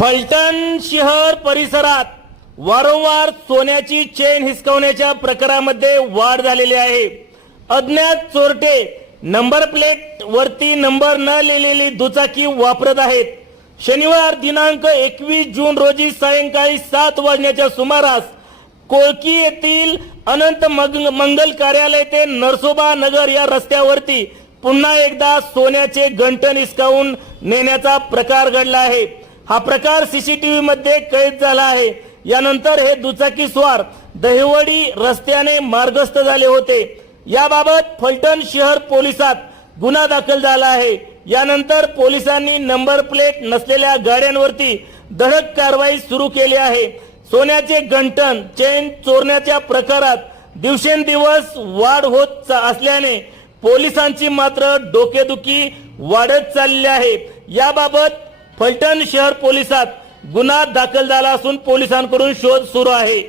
फलटण शहर परिसरात वारंवार सोन्याची चेन हिसकवण्याच्या प्रकारामध्ये वाढ झालेली आहे. अज्ञात चोरटे नंबर प्लेट वरती नंबर न लिहिलेली दुचाकी वापरत आहेत. शनिवार दिनांक एकवीस जून रोजी सायंकाळी सात वाजण्याच्या सुमारास कोळकी येथील अनंत मग- मंगल कार्यालय ते नरसोबा नगर या रस्त्यावरती पुन्हा एकदा सोन्याचे गंठण हिसकावून नेण्याचा प्रकार घडला आहे. हा प्रकार सीसीटीव्ही मध्ये कैद झाला आहे. यानंतर हे दुचाकी स्वार दहिवडी रस्त्याने मार्गस्थ झाले होते. याबाबत फलटण शहर पोलिसात गुन्हा दाखल झाला आहे. यानंतर पोलिसांनी नंबर प्लेट नसलेल्या गाड्यांवरती धडक कारवाई सुरू केली आहे. सोन्याचे गंठण चेन चोरण्याच्या प्रकारात दिवसेंदिवस वाढ होत असल्याने पोलिसांची मात्र डोकेदुखी वाढत चालली आहे. याबाबत फलटण शहर पोलिसात गुन्हा दाखल झाला असून पोलिसांकडून शोध सुरू आहे.